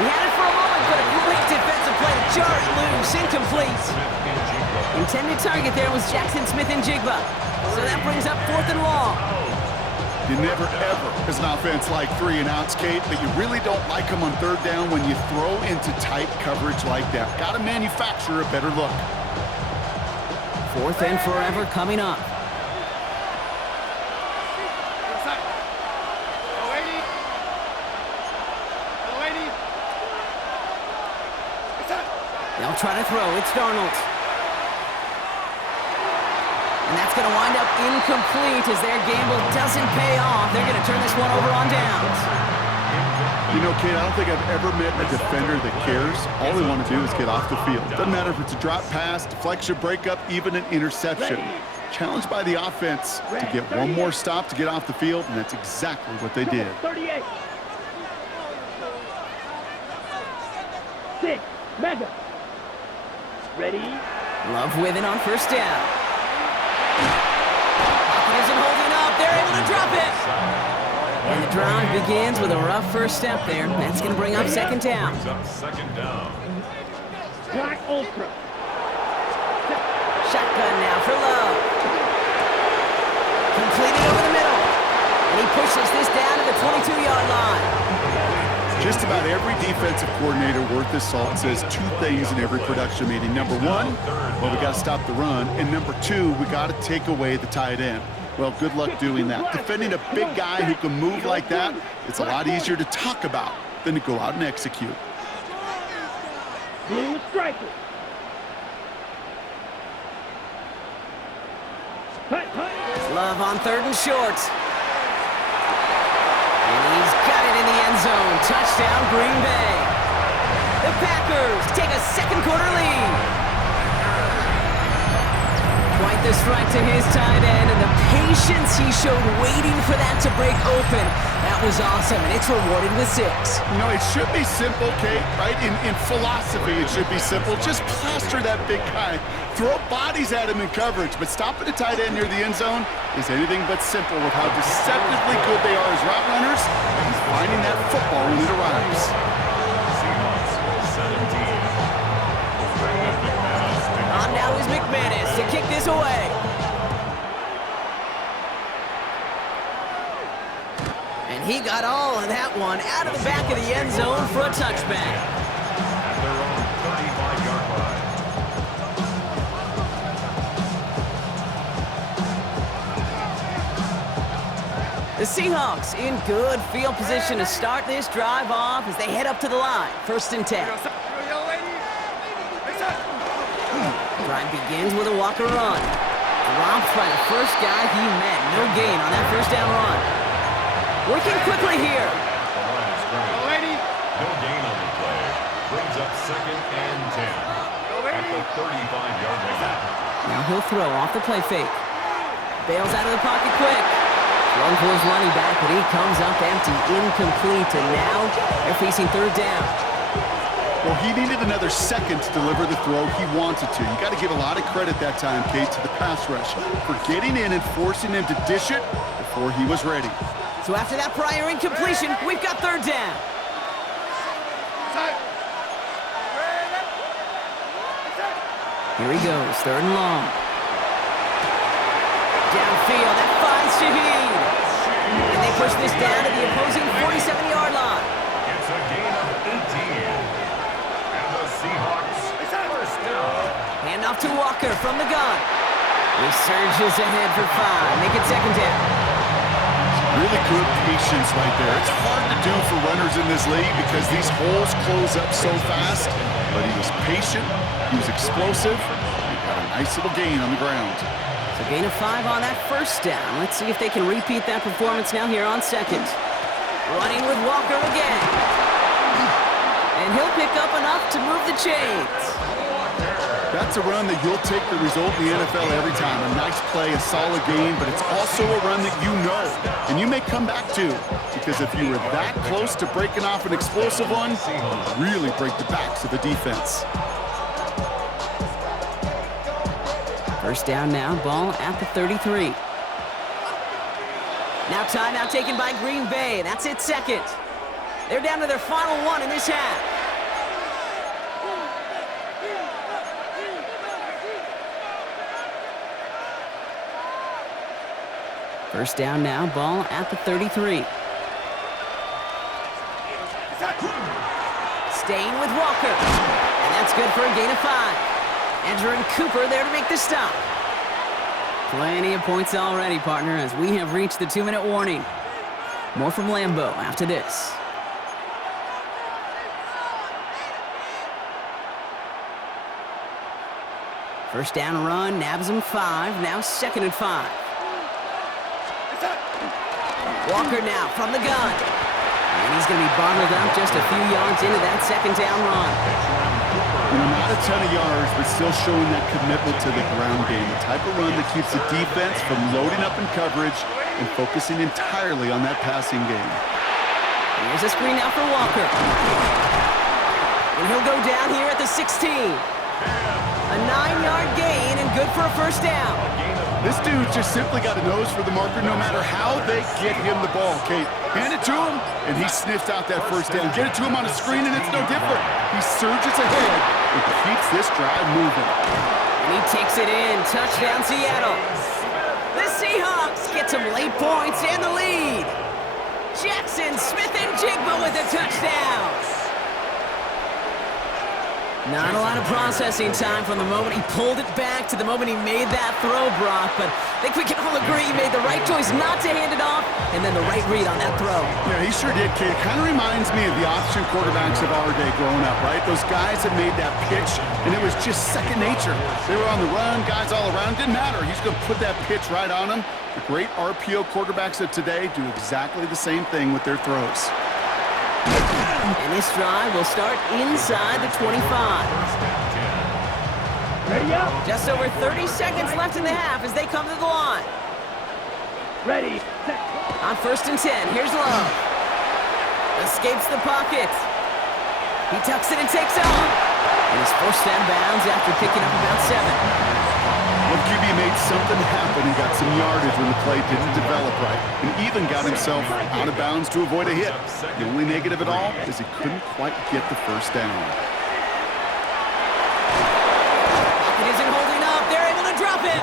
He had it for a moment, but a great defensive play to jar it loose. Incomplete. Intended target there was Jackson Smith-Njigba. So that brings up 4th and long. You never, ever, as an offense, like 3 and outs, Kate, but you really don't like them on 3rd down when you throw into tight coverage like that. Got to manufacture a better look. 4th and forever coming up. They'll try to throw. It's Darnold. And that's going to wind up incomplete as their gamble doesn't pay off. They're going to turn this one over on downs. You know, Kate, I don't think I've ever met a defender that cares. All they want to do is get off the field. Doesn't matter if it's a drop pass, deflection, breakup, even an interception. Challenged by the offense to get one more stop to get off the field, and that's exactly what they did. 38. 6. Mega. Ready? Love with it on 1st down. Pocket isn't holding up. They're able to drop it. And the drive begins with a rough first step there. That's going to bring up 2nd down. Black Ultra. Shotgun now for Love. Completed over the middle. And he pushes this down to the 22-yard line. Just about every defensive coordinator worth his salt says 2 things in every production meeting. Number 1, well, we got to stop the run. And number 2, we got to take away the tight end. Well, good luck doing that. Defending a big guy who can move like that, it's a lot easier to talk about than to go out and execute. Blue striker. Love on 3rd and short. And he's got it in the end zone. Touchdown, Green Bay. The Packers take a 2nd quarter lead. Quite the strike to his tight end, and the patience he showed waiting for that to break open. That was awesome, and it's rewarded with 6. You know, it should be simple, Kate, right? In philosophy, it should be simple. Just plaster that big guy. Throw bodies at him in coverage, but stopping a tight end near the end zone is anything but simple with how deceptively good they are as route runners. He's finding that football when it arrives. On now is McManus to kick this away. And he got all of that one out of the back of the end zone for a touchback. At their own 35-yard line. The Seahawks in good field position to start this drive off as they head up to the line. 1st and 10. Drive begins with a Walker run. Dropped by the first guy he met. No gain on that 1st down run. Working quickly here. No gain on the play. Brings up 2nd and 10. At the 35-yard line. Now he'll throw off the play fake. Bails out of the pocket quick. Run for his running back, but he comes up empty, incomplete, and now they're facing 3rd down. Well, he needed another second to deliver the throw he wanted to. You got to give a lot of credit that time, Kate, to the pass rush for getting in and forcing him to dish it before he was ready. So after that prior incompletion, we've got 3rd down. Here he goes, 3rd and long. Downfield, that finds Shaheed. And they push this down to the opposing 47-yard line. It's a gain of 18. And the Seahawks first down. Hand off to Walker from the gun. He surges ahead for 5. Make it 2nd down. Really good patience right there. It's hard to do for runners in this league because these holes close up so fast. But he was patient, he was explosive, he got a nice little gain on the ground. So gain of 5 on that 1st down. Let's see if they can repeat that performance now here on 2nd. Running with Walker again. And he'll pick up enough to move the chains. That's a run that you'll take the result in the NFL every time. A nice play, a solid game, but it's also a run that you know and you may come back to. Because if you were that close to breaking off an explosive one, you really break the backs of the defense. 1st down now, ball at the 33. Now timeout taken by Green Bay. That's it, 2nd. They're down to their final one in this half. First down now, ball at the 33. Staying with Walker. And that's good for a gain of 5. Andrew and Cooper there to make the stop. Plenty of points already, partner, as we have reached the 2-minute warning. More from Lambeau after this. First down run, nabs him 5, now 2nd and 5. Walker now from the gun. And he's going to be bottled up just a few yards into that 2nd down run. Not a ton of yards, but still showing that commitment to the ground game. The type of run that keeps the defense from loading up in coverage and focusing entirely on that passing game. Here's a screen now for Walker. And he'll go down here at the 16. A 9-yard gain and good for a first down. This dude just simply got a nose for the marker no matter how they get him the ball, Kate. Hand it to him, and he sniffs out that first down. Get it to him on a screen, and it's no different. He surges ahead and keeps this drive moving. And he takes it in. Touchdown, Seattle. The Seahawks get some late points and the lead. Jackson Smith and Jigba with a touchdown. Not a lot of processing time from the moment he pulled it back to the moment he made that throw, Brock. But I think we can all agree he made the right choice not to hand it off, and then the right read on that throw. Yeah, he sure did, Kate. Kind of reminds me of the option quarterbacks of our day growing up, right? Those guys that made that pitch, and it was just second nature. They were on the run, guys all around. Didn't matter. He's going to put that pitch right on them. The great RPO quarterbacks of today do exactly the same thing with their throws. And this drive will start inside the 25. Ready up. Just over 30 seconds left in the half as they come to the line. Ready. On 1st and 10, here's Love. Escapes the pocket. He tucks it and takes off. And he's forced out of bounds after picking up about 7. Well, QB made something happen and got some yardage when the play didn't develop right, and even got himself out of bounds to avoid a hit. The only negative at all is he couldn't quite get the first down. It isn't holding up. They're able to drop it.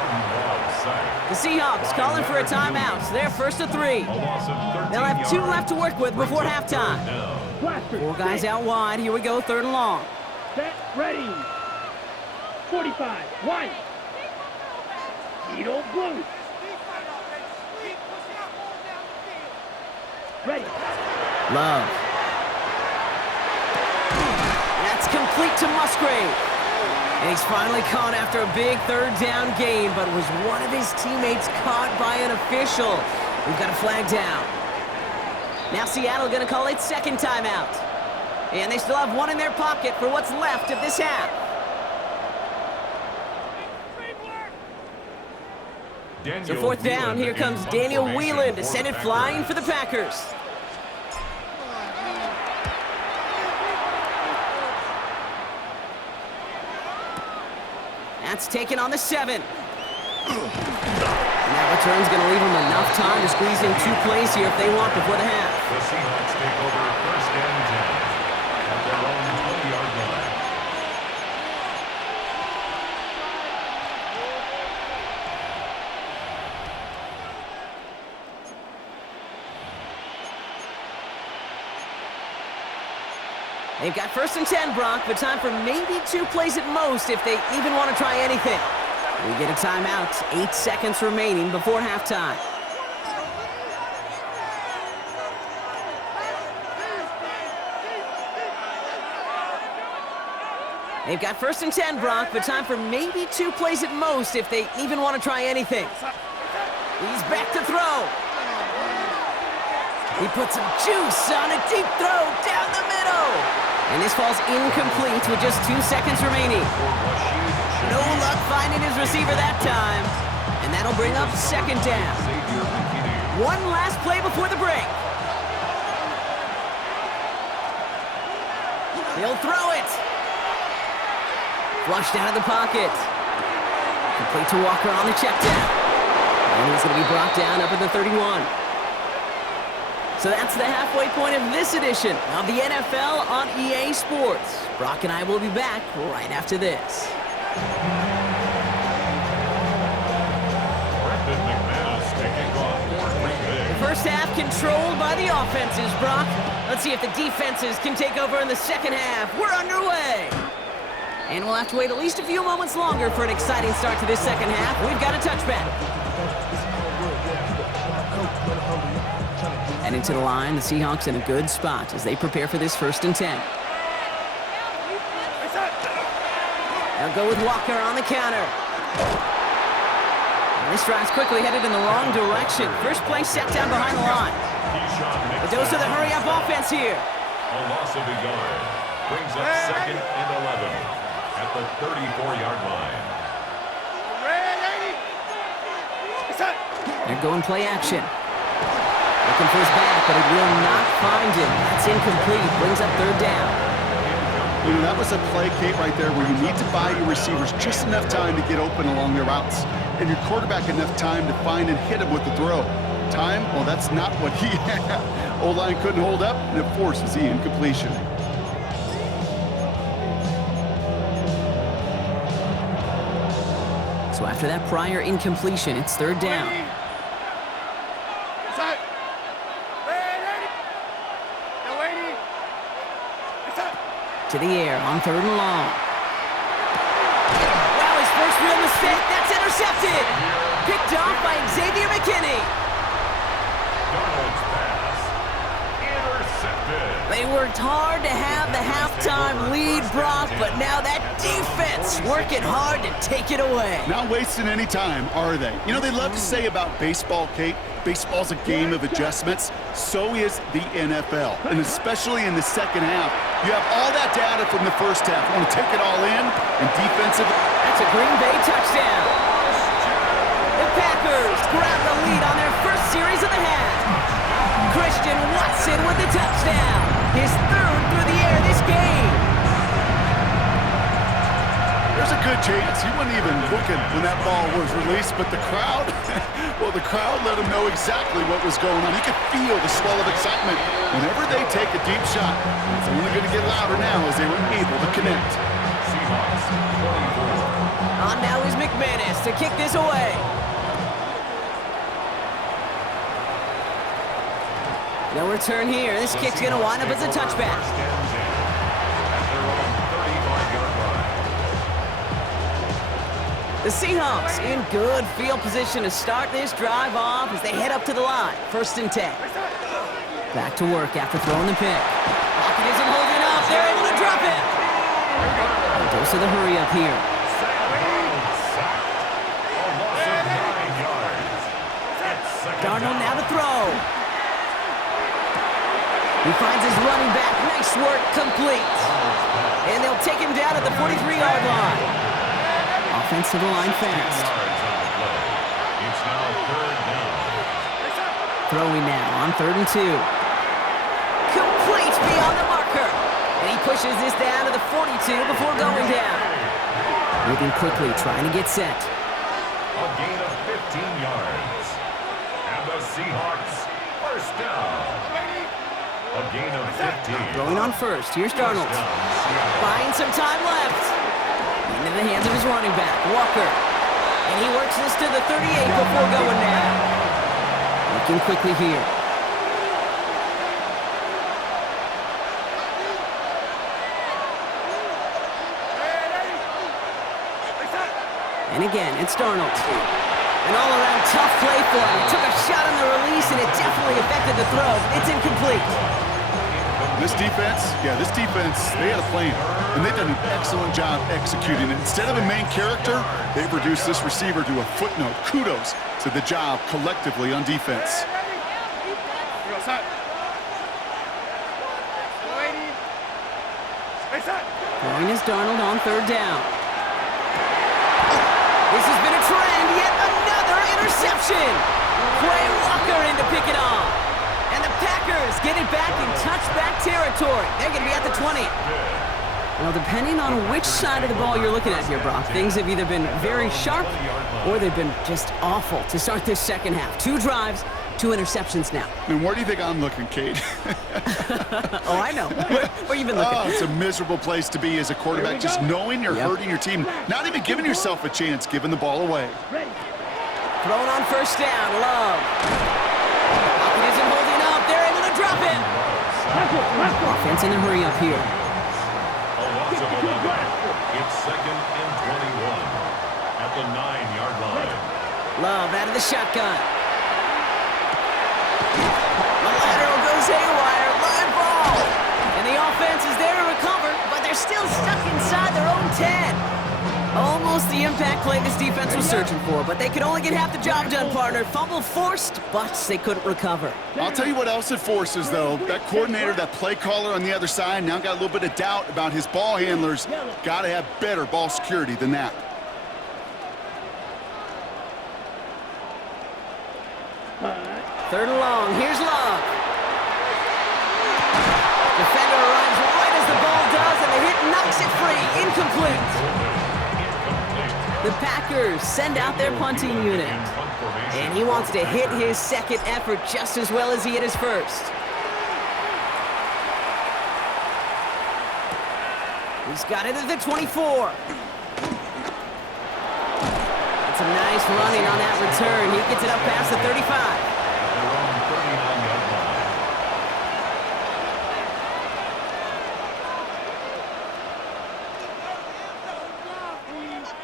The Seahawks calling for a timeout. So they're 1st and 3. They'll have 2 left to work with before halftime. 4 guys out wide. Here we go, 3rd and long. Set. Ready. 45. 1. Eagle blue. Ready. Love. That's complete to Musgrave. And he's finally caught after a big 3rd down gain, but was one of his teammates caught by an official. We've got a flag down. Now Seattle going to call it 2nd timeout. And they still have 1 in their pocket for what's left of this half. So 4th down, here comes Daniel Whelan to send it flying for the Packers. That's taken on the 7. And that return's going to leave them enough time to squeeze in 2 plays here if they want before the half. The Seahawks take over 1st and 10 at their own 20-yard line. They've got 1st and 10, Brock, but time for maybe 2 plays at most if they even want to try anything. We get a timeout, 8 seconds remaining before halftime. They've got 1st and 10, Brock, but time for maybe 2 plays at most if they even want to try anything. He's back to throw. He puts some juice on a deep throw down the middle. And this falls incomplete with just 2 seconds remaining. No luck finding his receiver that time. And that'll bring up 2nd down. 1 last play before the break. He'll throw it. Flushed out of the pocket. Complete to Walker on the check down. And he's going to be brought down up at the 31. So that's the halfway point of this edition of the NFL on EA Sports. Brock and I will be back right after this. The first half controlled by the offenses, Brock. Let's see if the defenses can take over in the second half. We're underway. And we'll have to wait at least a few moments longer for an exciting start to this second half. We've got a touchback. Heading to the line, the Seahawks in a good spot as they prepare for this 1st and 10. They'll go with Walker on the counter. And this drive's quickly headed in the wrong direction. First play set down behind the line. The dose of the hurry-up offense here. A loss of a yard brings up 2nd and 11 at the 34-yard line. They're going play action. Looking for his back, but he will not find him. That's incomplete. Brings up 3rd down. You know, that was a play, Kate, right there where you need to buy your receivers just enough time to get open along their routes, and your quarterback enough time to find and hit him with the throw. Time? Well, that's not what he had. O-line couldn't hold up, and it forces the incompletion. So after that prior incompletion, it's 3rd down. To the air on 3rd and long. Wow, his first real mistake. That's intercepted. Picked off by Xavier McKinney. Darnold's pass intercepted. They worked hard to have the halftime lead, Brock, but now that defense working hard to take it away. Not wasting any time, are they? You know, they love to say about baseball, Kate, baseball's a game of adjustments. So is the NFL, and especially in the second half. You have all that data from the first half. You want to take it all in, and defensive. That's a Green Bay touchdown. The Packers grab the lead on their first series of the half. Christian Watson with the touchdown. His 3rd through the air this game. There's a good chance he wasn't even looking when that ball was released, but the crowd, well, the crowd let him know exactly what was going on. He could feel the swell of excitement. Whenever they take a deep shot, it's only going to get louder now as they were able to connect. Seahawks 24. On now is McManus to kick this away. No return here. This kick's going to wind up as a touchback. First and 10 at their own 35-yard line. The Seahawks in good field position to start this drive off as they head up to the line. 1st and 10. Back to work after throwing the pick. Pocket isn't holding up. They're able to drop it. Dose of the hurry up here. Darnold now to throw. He finds his running back. Nice work, complete. And they'll take him down at the 43-yard line. Offense to the line fast. It's now 3rd down. Throwing now on 3rd and 2. Complete beyond the marker. And he pushes this down to the 42 before going down. Moving quickly, trying to get set. A gain of 15 yards. And the Seahawks 1st down. A gain of 15. Throwing on 1st. Here's Darnold. Buying some time left. Into the hands of his running back, Walker. And he works this to the 38 before going down. Looking quickly here. And again, it's Darnold. An all-around tough play for him. He took a shot on the release, and it definitely affected the throw. It's incomplete. This defense, they had a plan, and they've done an excellent job executing it. Instead of a main character, they've reduced this receiver to a footnote. Kudos to the job collectively on defense. Throwing is Darnold on 3rd down. This has been a trend. Yet another interception. Quay Walker in to pick it off. And the Packers get it back in touchback territory. They're going to be at the 20. Well, depending on which side of the ball you're looking at here, Brock, things have either been very sharp or they've been just awful to start this second half. 2 drives, 2 interceptions now. And where do you think I'm looking, Kate? Oh, I know. Where you been looking? Oh, it's a miserable place to be as a quarterback, just knowing you're hurting your team, not even giving yourself a chance, giving the ball away. Ready. Thrown on first down, Love. Pocket isn't holding up. They're able to drop it. Offense in a hurry up here. A loss of 11. It's 2nd and 21 at the 9-yard line. Love out of the shotgun. The lateral goes haywire. Live ball. And the offense is there to recover, but they're still stuck inside their own 10. Almost the impact play this defense was searching for, but they could only get half the job done, partner. Fumble forced, but they couldn't recover. I'll tell you what else it forces, though. That coordinator, that play caller on the other side, now got a little bit of doubt about his ball handlers. Got to have better ball security than that. Third and long. Here's Love. Defender arrives right as the ball does, and the hit knocks it free. Incomplete. The Packers send out their punting unit. And he wants to hit his second effort just as well as he hit his first. He's got it at the 24. It's a nice running on that return. He gets it up past the 35.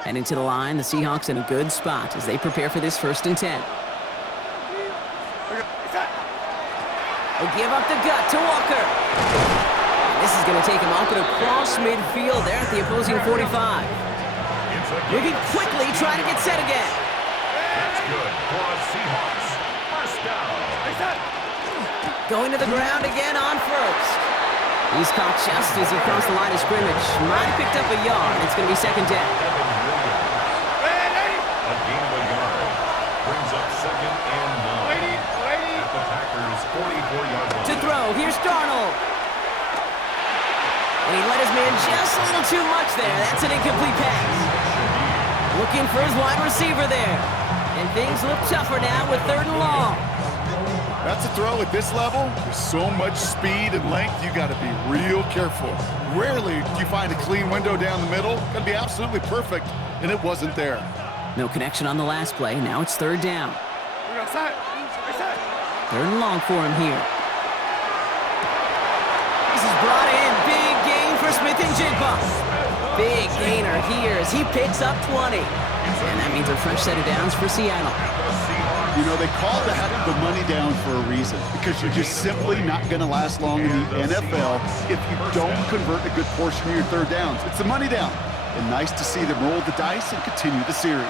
Heading to the line, the Seahawks in a good spot as they prepare for this 1st and 10. They'll give up the gut to Walker. And this is going to take him up and across midfield there at the opposing 45. Moving quickly, trying to get set again. That's good for the Seahawks. First down. Going to the ground again on first. He's caught just as he crossed the line of scrimmage. Might have picked up a yard. It's going to be 2nd down. A gain of a yard brings up 2nd and 9 at the Packers' 44-yard line. To throw, here's Darnold. And he let his man just a little too much there. That's an incomplete pass. Looking for his wide receiver there. And things look tougher now with 3rd and long. That's a throw at this level. With so much speed and length, you got to be real careful. Rarely do you find a clean window down the middle. Got to be absolutely perfect, and it wasn't there. No connection on the last play. Now it's 3rd down. 3rd and long for him here. This is brought in. Big gain for Smith and Jigba. Big gainer here as he picks up 20. And that means a fresh set of downs for Seattle. You know, they call that the money down for a reason, because you're just simply not going to last long in the NFL if you don't convert a good portion of your 3rd downs. It's the money down. And nice to see them roll the dice and continue the series.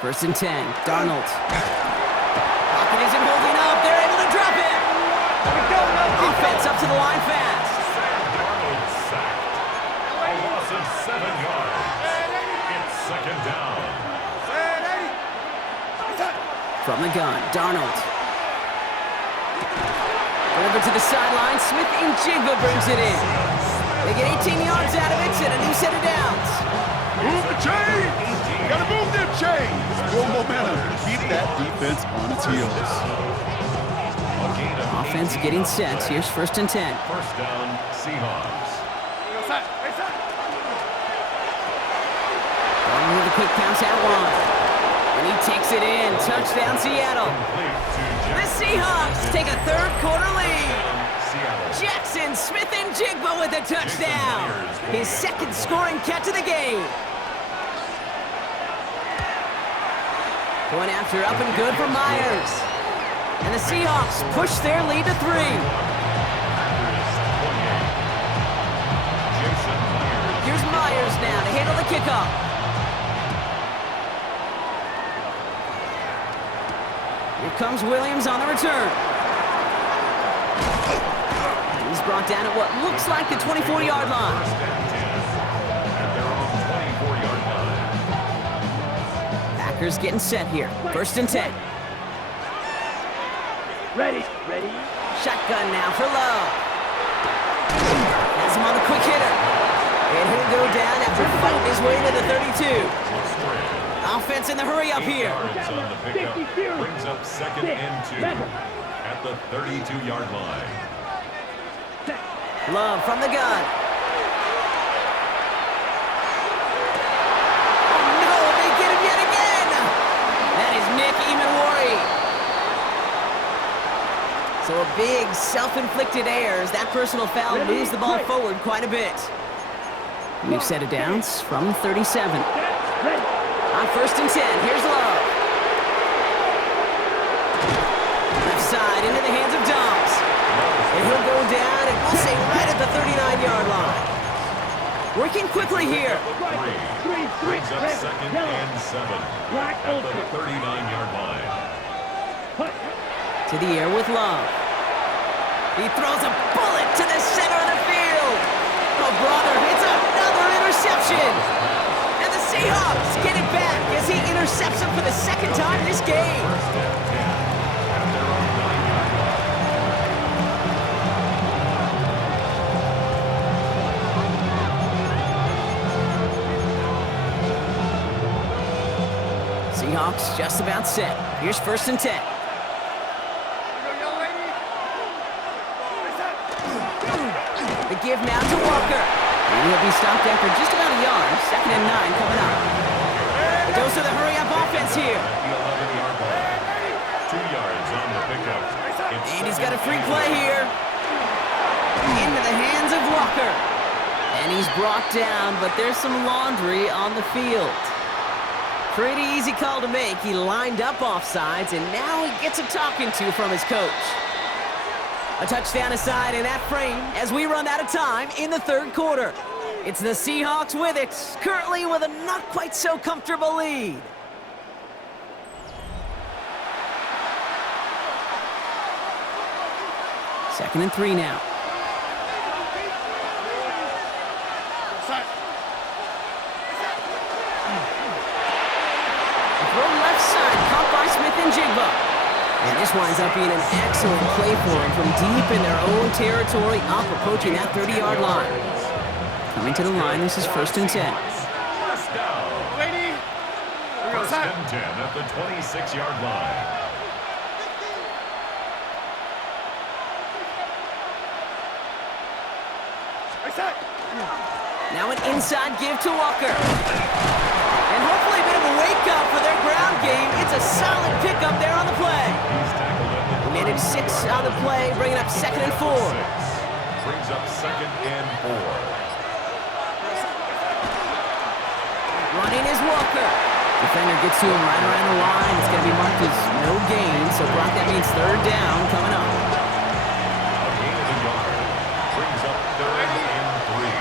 1st and 10. Darnold. Pocket isn't holding up. They're able to drop it. Offense up to the line fast. Darnold sacked. A loss of 7 yards. It's 2nd down. From the gun, Darnold. Over to the sideline, Smith and Jigba brings it in. They get 18 yards out of it and a new set of downs. Move the chains! Gotta move them chains! Build momentum. Keep that defense on its heels. Offense getting set. Here's 1st and 10. First down, Seahawks. Going with a quick pass out wide. And he takes it in. Touchdown, Seattle. The Seahawks take a 3rd quarter lead. Jackson Smith and Jigba with a touchdown. His 2nd scoring catch of the game. Going after up and good for Myers. And the Seahawks push their lead to 3. Here's Myers now to handle the kickoff. Here comes Williams on the return. He's brought down at what looks like the 24-yard line. Packers getting set here. 1st and 10. Ready. Shotgun now for Love. Has him on a quick hitter. And he'll go down after fighting his way to the 32. Offense in the hurry up 8 here. yards on the pickup. Brings up 2nd and 2 at the 32-yard line. Love from the gun. Oh no, they get him yet again. That is Nick Imanwari. So a big self-inflicted error as that personal foul moves the ball forward quite a bit. We've set it downs from 37. On 1st and 10, here's Love. Left side into the hands of Dobbs. And he'll go down and we'll say right at the 39-yard line. Working quickly here. Brings up 2nd and 7 at the 39-yard line. To the air with Love. He throws a bullet to the center of the field. Oh, brother, it's another interception. And the Seahawks get it back as he intercepts him for the 2nd time this game. Seahawks just about set. Here's 1st and 10. The give now to Walker. And he'll be stopped after just about a yard. 2nd and 9 coming up. It goes to the hurry-up offense here. 11-yard line. 2 yards on the pickup. And he's got a free play here. Into the hands of Walker. And he's brought down, but there's some laundry on the field. Pretty easy call to make. He lined up offsides, and now he gets a talking to from his coach. A touchdown aside in that frame as we run out of time in the 3rd quarter. It's the Seahawks with it, currently with a not quite so comfortable lead. Second and 3 now. Throw left side, caught by Smith and Jigba. And this winds up being an excellent play for them from deep in their own territory, up approaching that 30-yard line. Coming to the line, this is 1st and 10. First down. 1st and 10 at the 26-yard line. Now an inside give to Walker. And hopefully a bit of a wake-up for their ground game. It's a solid pickup there on the play. He's tackled at the Made it 6 on the play, bringing up 2nd and 4. Brings up 2nd and 4. Running is Walker. Defender gets to him right around the line. It's going to be marked as no gain, so Brock, that means 3rd down coming up. A gain of a yard. Brings up 3rd and 3.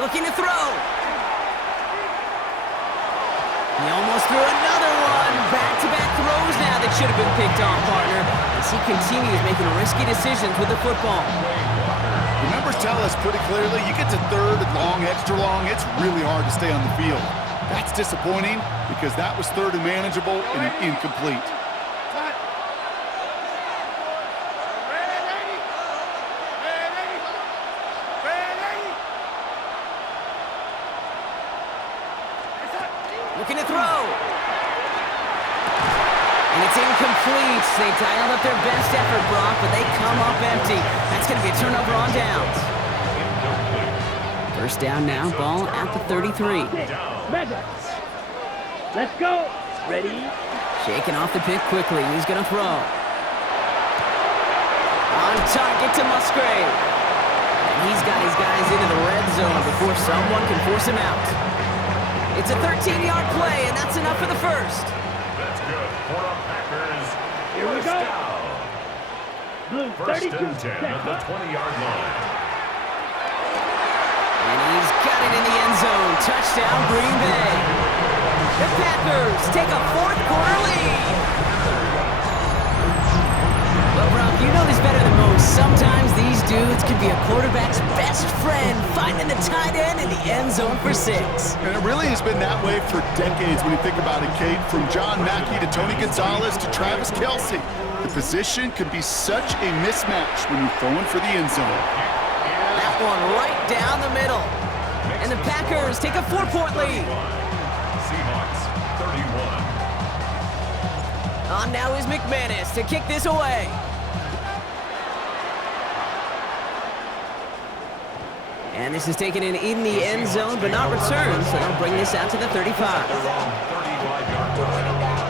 Looking to throw. He almost threw another one. Back-to-back throws now that should have been picked off, partner, as he continues making risky decisions with the football. The numbers tell us pretty clearly, you get to 3rd and long, extra long, it's really hard to stay on the field. That's disappointing because that was 3rd and manageable and an incomplete. Looking to throw. And it's incomplete. They dialed up their best effort, Brock, but they come up empty. That's going to be a turnover on downs. First down now, ball at the 33. Let's go. Ready? Shaking off the pick quickly. He's going to throw. On target to Musgrave. And he's got his guys into the red zone before someone can force him out. It's a 13-yard play, and that's enough for the first. That's good for the Packers. Here we go. Down. Blue, 1st 32. and 10 at the 20-yard line. And he's got it in the end zone. Touchdown, Green Bay. The Packers take a 4th quarter lead. Well, Brock, you know this better than most. Sometimes these dudes can be a quarterback's best friend, finding the tight end in the end zone for 6. And it really has been that way for decades when you think about it, Kate. From John Mackey to Tony Gonzalez to Travis Kelce. The position can be such a mismatch when you're throwing for the end zone. That one right down the middle. And the Packers take a 4-point lead. Seahawks 31. On now is McManus to kick this away. And this is taken in the end zone, but not returned, so they'll bring this out to the 35. Their own 35-yard line.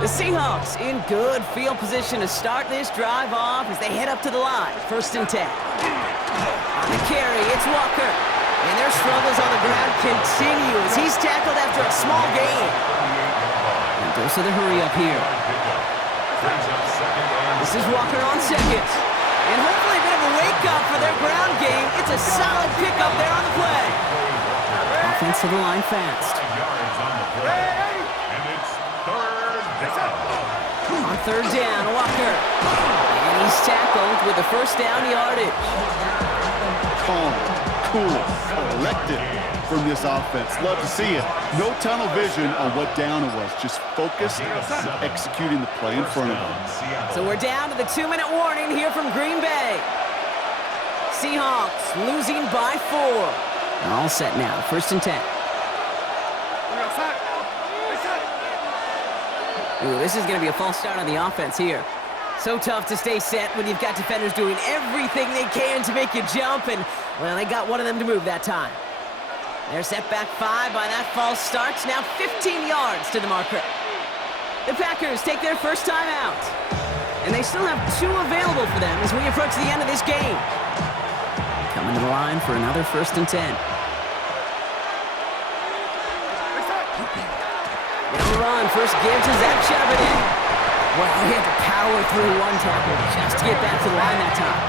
The Seahawks in good field position to start this drive off as they head up to the line. 1st and 10. On the carry, it's Walker. And their struggles on the ground continue as he's tackled after a small gain. And goes to the hurry up here. This is Walker on 2nd. And hopefully a bit of a wake-up for their ground game. It's a solid pickup there on the play. Offense to the line fast. 5 yards on the play. And it's 3rd down. On 3rd down, Walker. And he's tackled with the 1st down yardage. Calm, cool, collected from this offense. Love to see it. No tunnel vision on what down it was. Just focused, executing the play in front of them. So we're down to the 2-minute warning here from Green Bay. Seahawks losing by 4. All set now, 1st and 10. Ooh, this is going to be a false start on the offense here. So tough to stay set when you've got defenders doing everything they can to make you jump, and, well, they got one of them to move that time. They're set back 5 by that false start. Now 15 yards to the marker. The Packers take their first time out, and they still have 2 available for them as we approach the end of this game. Coming to the line for another 1st and 10. Down the run, first give to Zach Charbonnet. Well, he had to power through 1 tackle just to get back to the line that time.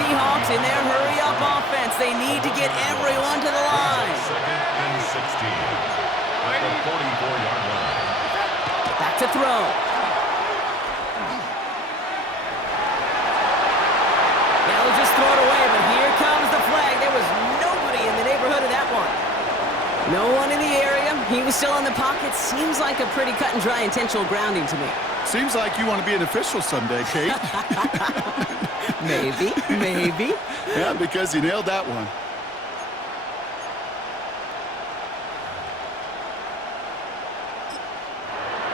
Seahawks in their hurry-up offense. They need to get everyone to the line. 2nd and 16. At the 44-yard line. Back to throw. Now they'll just throw it away, but here comes the flag. There was nobody in the neighborhood of that one. No one in the area. He was still in the pocket. Seems like a pretty cut and dry intentional grounding to me. Seems like you want to be an official someday, Kate. Maybe. Yeah, because you nailed that one.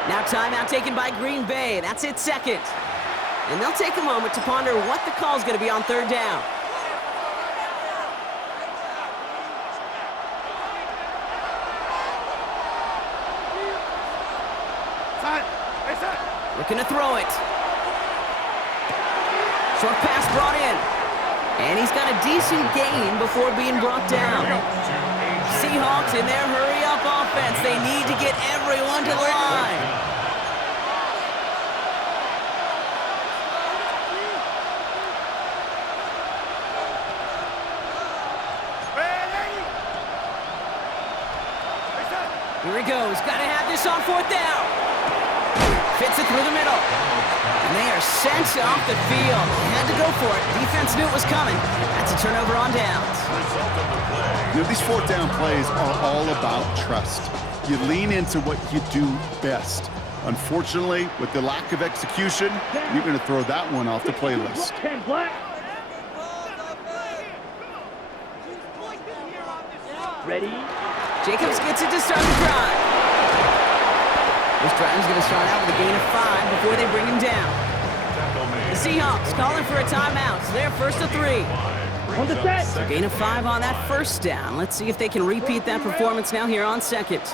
Now timeout taken by Green Bay. That's it, 2nd. And they'll take a moment to ponder what the call's going to be on 3rd down. Looking to throw it. Short pass brought in. And he's got a decent gain before being brought down. Seahawks in their hurry-up offense. They need to get everyone to the line. Here he goes. Got to have this on 4th down. Fits it through the middle. And they are sent off the field. They had to go for it. Defense knew it was coming. That's a turnover on downs. You know, these 4th down plays are all about trust. You lean into what you do best. Unfortunately, with the lack of execution, you're going to throw that one off the playlist. 10 black. Ready? Jacobs gets it to start the drive. This drive is going to start out with a gain of 5 before they bring him down. The Seahawks calling for a timeout. So they're 1st and 3. On the set. So gain of 5 on that 1st down. Let's see if they can repeat that performance now here on 2nd.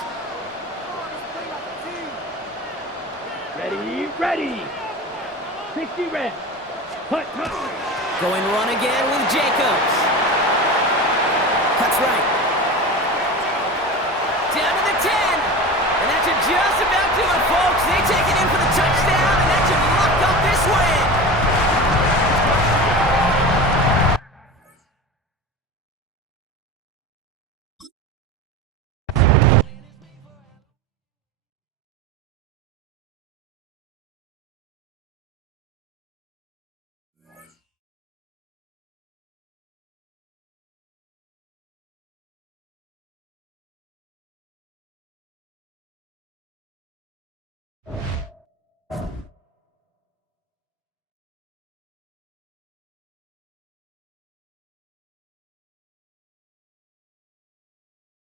Ready. 60 reps. Cut. Going run again with Jacobs. Cuts right. Down to the 10. And that's just about to it, folks.